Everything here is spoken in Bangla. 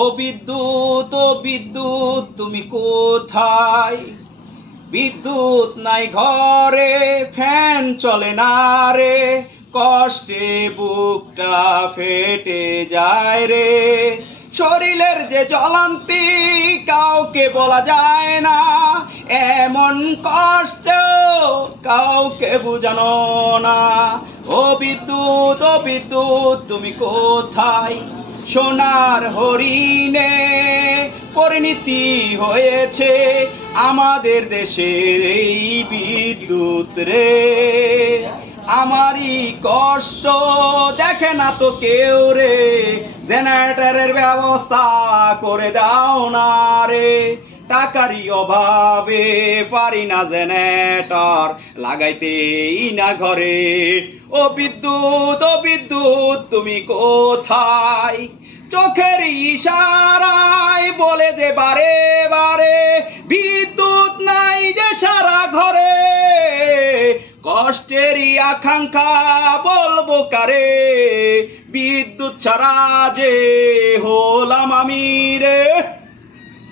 ও বিদ্যুৎ তুমি কোথায়? বিদ্যুৎ নাই ঘরে, ফ্যান চলে না রে, কষ্টে বুকটা ফেটে যায় রে। শরীরের যে জ্বলন্তি কাউকে বলা যায় না, এমন কষ্ট কাউকে বুঝানো না। ও বিদ্যুৎ তুমি কোথায়? সোনার হরিণে পরিণতি হয়েছে আমাদের দেশের এই বিদ্যুৎ রে। আমারই কষ্ট দেখে না তো কেউ রে, জেনারেটরের ব্যবস্থা করে দাও না রে। টাকারই অভাবে পারি না জেনারেটর লাগাইতেই না ঘরে। ও বিদ্যুৎ তুমি কোথায়? চোখের ইশারায় বলে যে বারে বারে, বিদ্যুৎ নাই যে সারা ঘরে। কষ্টেরই আকাঙ্ক্ষা বলবো কারে, বিদ্যুৎ ছাড়া যে হলাম আমি রে।